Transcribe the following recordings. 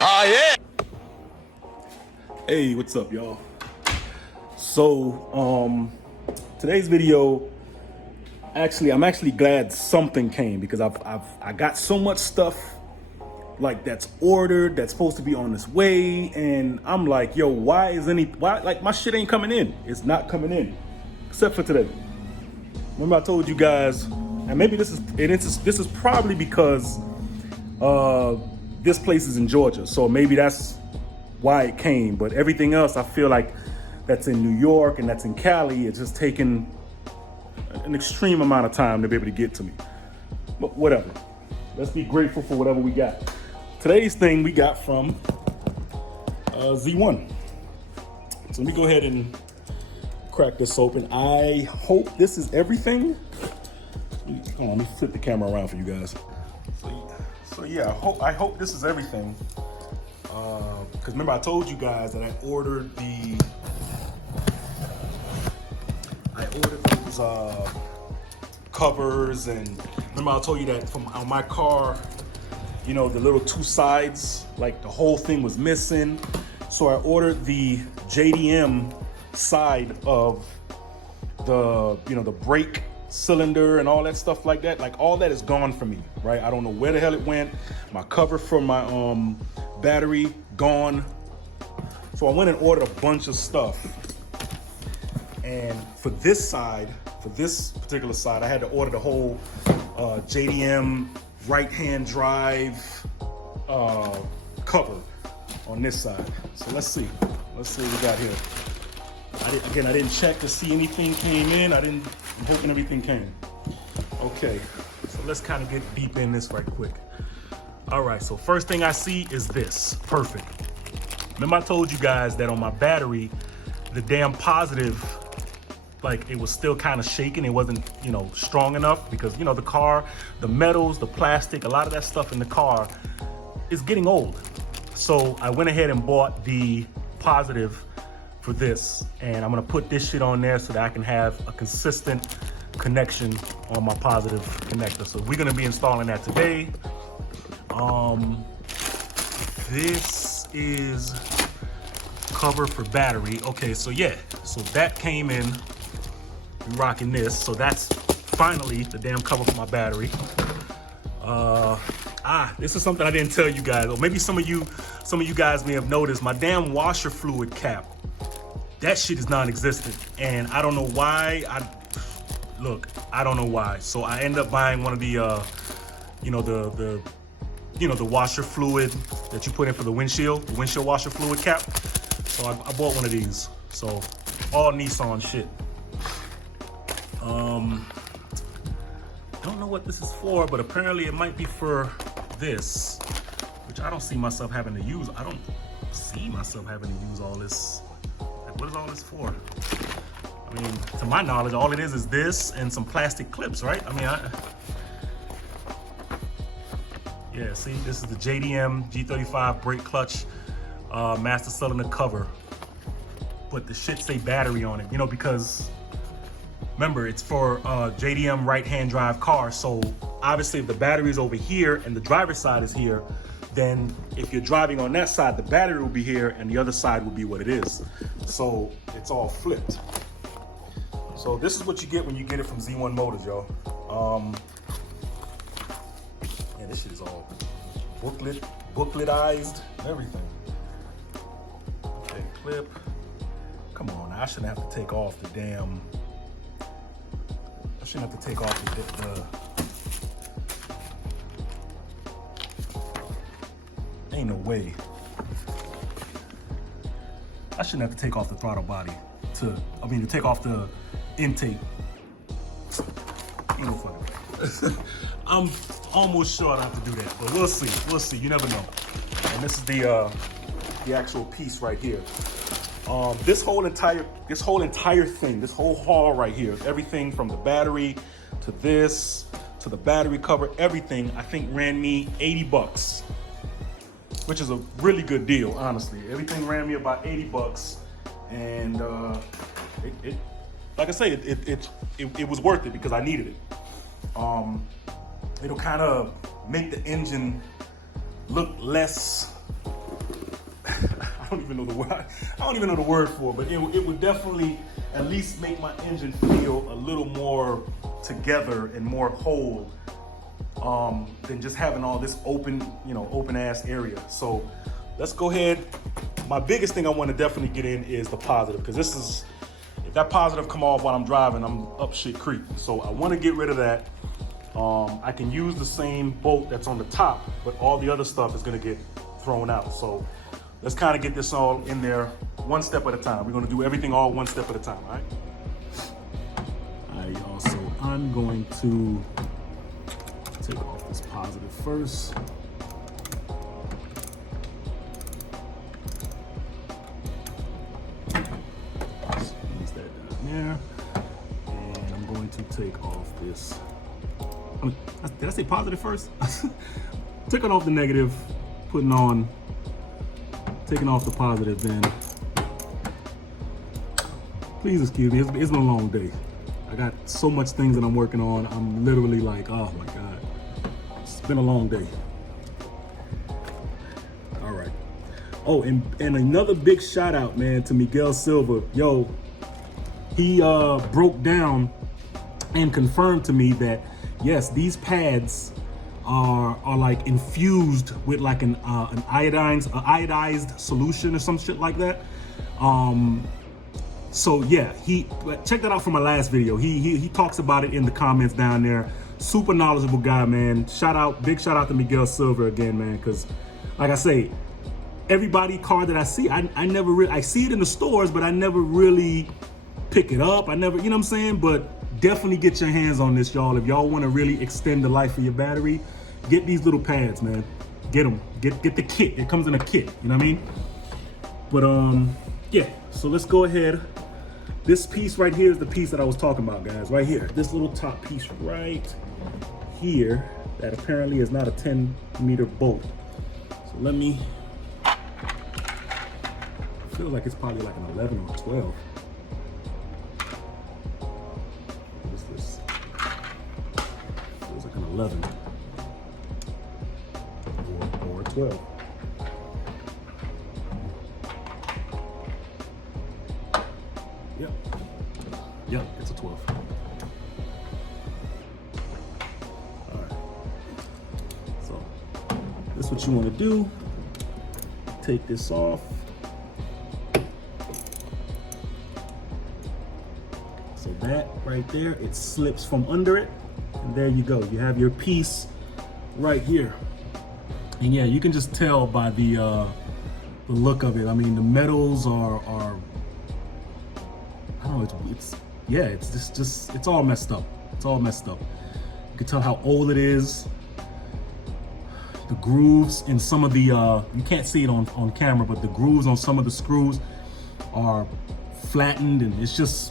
Oh yeah. Hey, what's up, y'all? So, today's video, I'm actually glad something came because I got so much stuff like that's ordered, that's supposed to be on its way, and I'm like, yo, why like my shit ain't coming in? It's not coming in, except for today. Remember I told you guys, and maybe this is probably because this place is in Georgia, so maybe that's why it came. But everything else, I feel like that's in New York and that's in Cali, it's just taken an extreme amount of time to be able to get to me. But whatever. Let's be grateful for whatever we got. Today's thing we got from Z1. So let me go ahead and crack this open. I hope this is everything. Hold on, let me flip the camera around for you guys. So yeah, I hope this is everything. Because remember I told you guys that I ordered those covers, and remember I told you that on my car, you know, the little two sides, like the whole thing was missing. So I ordered the JDM side of the, you know, the brake cylinder and all that stuff like that. Like all that is gone from me, right? I don't know where the hell it went. My cover for my battery gone. So I went and ordered a bunch of stuff. And for this particular side, I had to order the whole JDM right-hand drive cover on this side. So let's see what we got here. I didn't check to see anything came in. I'm hoping everything came. Okay, so let's kind of get deep in this right quick. All right, so first thing I see is this. Perfect. Remember I told you guys that on my battery, the damn positive, like it was still kind of shaking. It wasn't, you know, strong enough because, you know, the car, the metals, the plastic, a lot of that stuff in the car is getting old. So I went ahead and bought the positive for this, and I'm gonna put this shit on there so that I can have a consistent connection on my positive connector. So we're gonna be installing that today. This is cover for battery. Okay, so yeah, so that came in. We're rocking this. So that's finally the damn cover for my battery. This is something I didn't tell you guys, or maybe some of you guys may have noticed. My damn washer fluid cap, that shit is non-existent, and I don't know why. I don't know why. So I end up buying one of the, the washer fluid that you put in for the windshield washer fluid cap. So I bought one of these. So all Nissan shit. Don't know what this is for, but apparently it might be for this, which I don't see myself having to use. I don't see myself having to use all this. Like, what is all this for? I mean, to my knowledge, all it is this and some plastic clips, right? I mean, yeah, see, this is the JDM G35 brake clutch master cylinder cover. But the shit say battery on it, you know, because remember, it's for JDM right-hand drive car. So obviously if the battery is over here and the driver's side is here, then if you're driving on that side, the battery will be here and the other side will be what it is. So it's all flipped. So this is what you get when you get it from Z1 Motors, y'all. Yeah, this shit is all bookletized and everything. Okay, clip. Come on, I shouldn't have to take off the damn, ain't no way. I shouldn't have to take off the throttle body to take off the intake. Ain't no fucking way. I'm almost sure I don't have to do that, but we'll see, you never know. And this is the actual piece right here. This whole entire thing, this whole haul right here, everything from the battery to this, to the battery cover, everything, I think ran me 80 bucks, which is a really good deal, honestly. Everything ran me about 80 bucks, and like I say, it was worth it because I needed it. It'll kind of make the engine look less don't even know the word. I don't even know the word for it, but it would definitely at least make my engine feel a little more together and more whole than just having all this open, open ass area. So let's go ahead. My biggest thing I want to definitely get in is the positive, because if that positive come off while I'm driving, I'm up shit creek. So I want to get rid of that. I can use the same bolt that's on the top, but all the other stuff is going to get thrown out. So let's kind of get this all in there one step at a time. We're going to do everything all one step at a time, all right? All right, y'all. So I'm going to take off this positive first. Squeeze that down there. And I'm going to take off this. Did I say positive first? Taking off the negative, taking off the positive, then. Please excuse me, it's been a long day. I got so much things that I'm working on. I'm literally like, oh my God. It's been a long day. All right. Oh, and another big shout out, man, to Miguel Silva. Yo, he broke down and confirmed to me that yes, these pads are like infused with like an iodized solution or some shit like that. So yeah, check that out from my last video. He talks about it in the comments down there. Super knowledgeable guy, man. Big shout out to Miguel Silva again, man. Because like I say, every car that I see, I never really, I see it in the stores, but I never really pick it up. I never, you know what I'm saying? But definitely get your hands on this, y'all. If y'all want to really extend the life of your battery, get these little pads, man. Get them. Get the kit. It comes in a kit. You know what I mean? But yeah. So let's go ahead. This piece right here is the piece that I was talking about, guys. Right here. This little top piece right here that apparently is not a 10-meter bolt. So let me. Feels like it's probably like an 11 or 12. Feels like an 11 or 12. Yep, it's a 12. All right. So this is what you want to do. Take this off. So that right there, it slips from under it. And there you go. You have your piece right here. And yeah, you can just tell by the look of it. I mean, the metals are I don't know, it's just it's all messed up. It's all messed up. You can tell how old it is. The grooves in some of the you can't see it on camera, but the grooves on some of the screws are flattened, and this is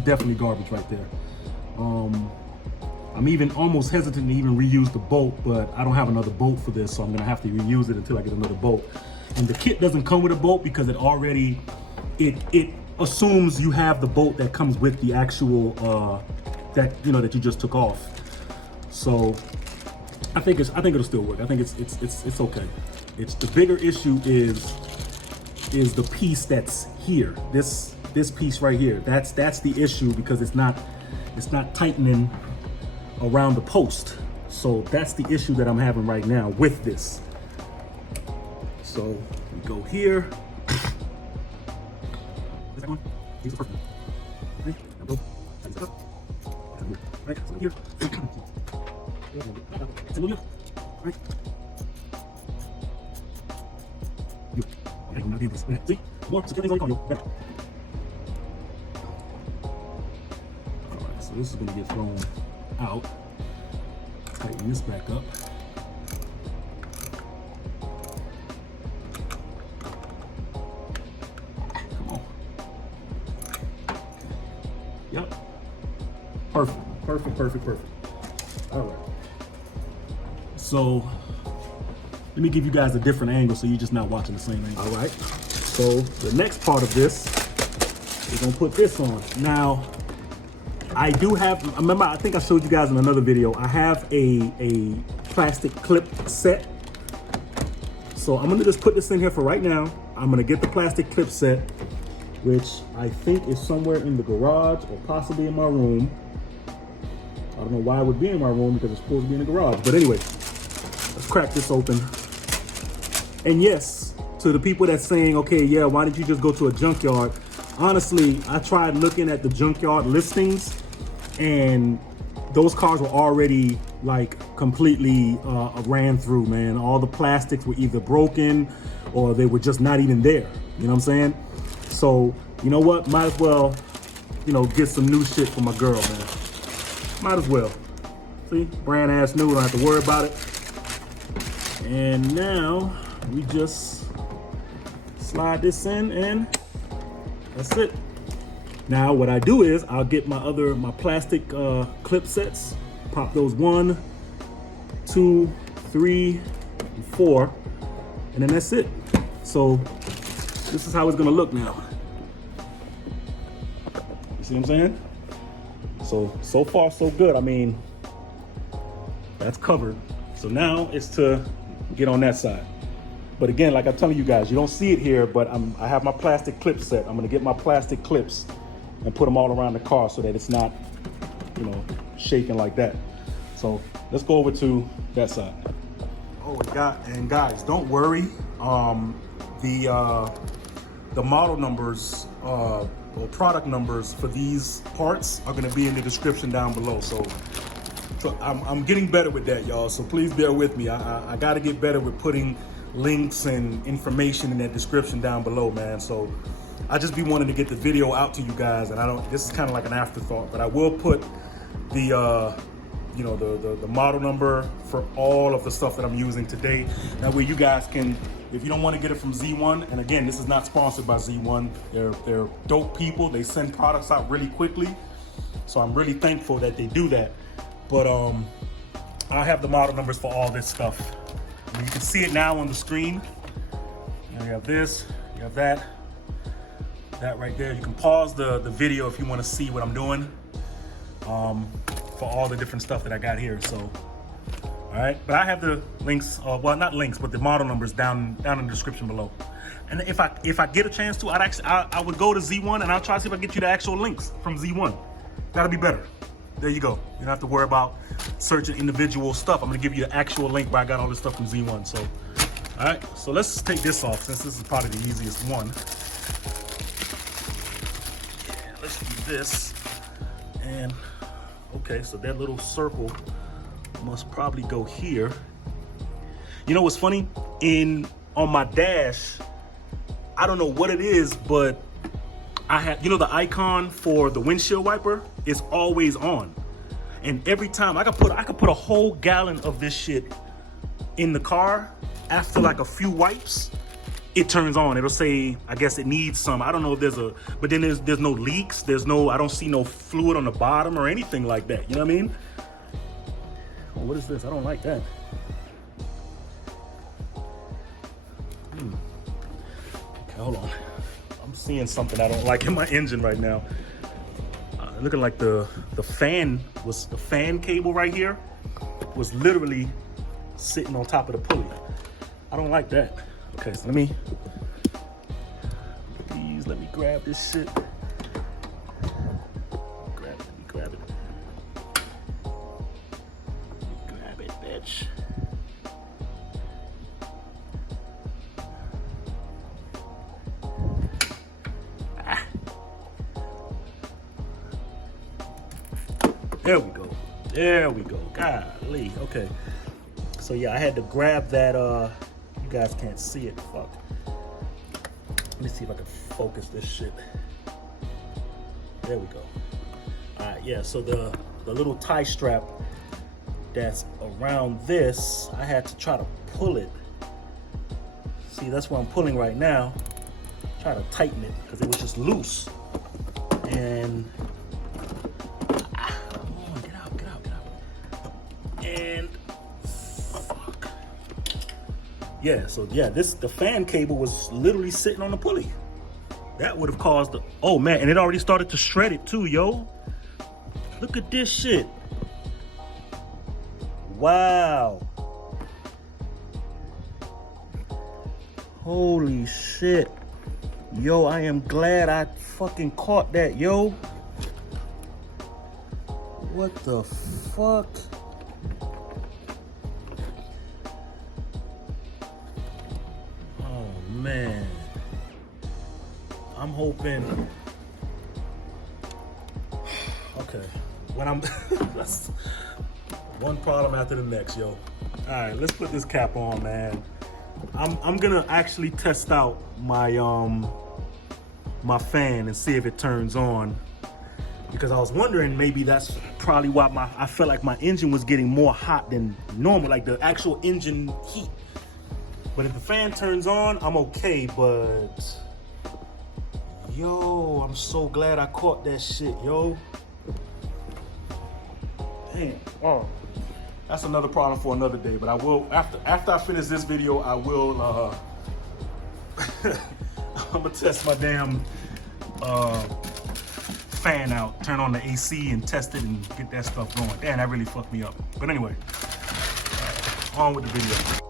definitely garbage right there. I'm even almost hesitant to even reuse the bolt, but I don't have another bolt for this, so I'm gonna have to reuse it until I get another bolt. And the kit doesn't come with a bolt because it already it assumes you have the bolt that comes with the actual that you just took off. So I think it'll still work. I think it's okay. It's the bigger issue is the piece that's here. This piece right here. That's the issue, because it's not tightening around the post. So that's the issue that I'm having right now with this. So we go here. This one. These are perfect. Okay. Now go. Tighten this up. Right. So here. It's a little. Right. You. Okay. I'm not doing this. Okay. See? More. Secure things on you. Better. All right. So this is going to get thrown out. Tighten this back up. Come on. Yep. Perfect. All right. So let me give you guys a different angle so you're just not watching the same angle. All right. So the next part of this, we're gonna put this on. Now, I do have, remember, I think I showed you guys in another video, I have a plastic clip set. So I'm gonna just put this in here for right now. I'm gonna get the plastic clip set, which I think is somewhere in the garage or possibly in my room. I don't know why it would be in my room because it's supposed to be in the garage. But anyway, let's crack this open. And yes, to the people that's saying, okay, yeah, why didn't you just go to a junkyard? Honestly, I tried looking at the junkyard listings and those cars were already like completely ran through, man. All the plastics were either broken or they were just not even there. You know what I'm saying? So, you know what? Might as well, you know, get some new shit for my girl, man. Might as well. See, brand ass new, don't have to worry about it. And now we just slide this in and that's it. Now what I do is I'll get my plastic clip sets, pop those 1, 2, 3, and 4, and then that's it. So this is how it's gonna look now. You see what I'm saying? So far so good. I mean, that's covered. So now it's to get on that side. But again, like I'm telling you guys, you don't see it here, but I have my plastic clip set. I'm gonna get my plastic clips and put them all around the car so that it's not, you know, shaking like that. So let's go over to that side. Oh, and guys, don't worry. The model numbers or product numbers for these parts are gonna be in the description down below. So I'm getting better with that, y'all. So please bear with me. I gotta get better with putting links and information in that description down below, man. So I just be wanting to get the video out to you guys, and this is kind of like an afterthought, but I will put the you know, the model number for all of the stuff that I'm using today. That way you guys can, if you don't want to get it from Z1, and again, this is not sponsored by Z1. They're dope people. They send products out really quickly, so I'm really thankful that they do that. But I have the model numbers for all this stuff. And you can see it now on the screen. You have this, you have that right there. You can pause the video if you want to see what I'm doing for all the different stuff that I got here. So, all right, but I have the links, well, not links, but the model numbers down in the description below. And if I get a chance to, I would go to Z1 and I'll try to see if I can get you the actual links from Z1. That'll be better. There you go. You don't have to worry about searching individual stuff. I'm gonna give you the actual link where I got all this stuff from Z1. So, all right, so let's take this off since this is probably the easiest one. Yeah, let's do this. And okay, so that little circle must probably go here. You know what's funny? On my dash, I don't know what it is, but I have, you know, the icon for the windshield wiper is always on. And every time I could put a whole gallon of this shit in the car, after like a few wipes, it turns on. It'll say, I guess it needs some. I don't know if but then there's no leaks. I don't see no fluid on the bottom or anything like that. You know what I mean? Oh, what is this? I don't like that. Okay, hold on. I'm seeing something I don't like in my engine right now. Looking like the fan cable right here was literally sitting on top of the pulley. I don't like that. Okay, so please let me grab this shit. Let me grab it. Grab it, bitch. There we go. There we go. Golly. Okay. So yeah, I had to grab that. You guys can't see it. Fuck. Let me see if I can focus this shit. There we go. All right. Yeah. So the little tie strap that's around this, I had to try to pull it. See, that's what I'm pulling right now. Try to tighten it because it was just loose. And yeah, so yeah, the fan cable was literally sitting on the pulley. That would have caused oh man, and it already started to shred it too, yo. Look at this shit. Wow. Holy shit. Yo, I am glad I fucking caught that, yo. What the fuck? Oh, man. I'm hoping. Okay. When I'm. That's one problem after the next, yo. All right, let's put this cap on, man. I'm gonna actually test out my my fan and see if it turns on, because I was wondering maybe that's probably why I felt like my engine was getting more hot than normal, like the actual engine heat. But if the fan turns on, I'm okay. But yo, I'm so glad I caught that shit, yo. Damn. Oh. That's another problem for another day, but I will, after I finish this video, I will, I'm gonna test my damn fan out, turn on the AC and test it and get that stuff going. Damn, that really fucked me up. But anyway, on with the video.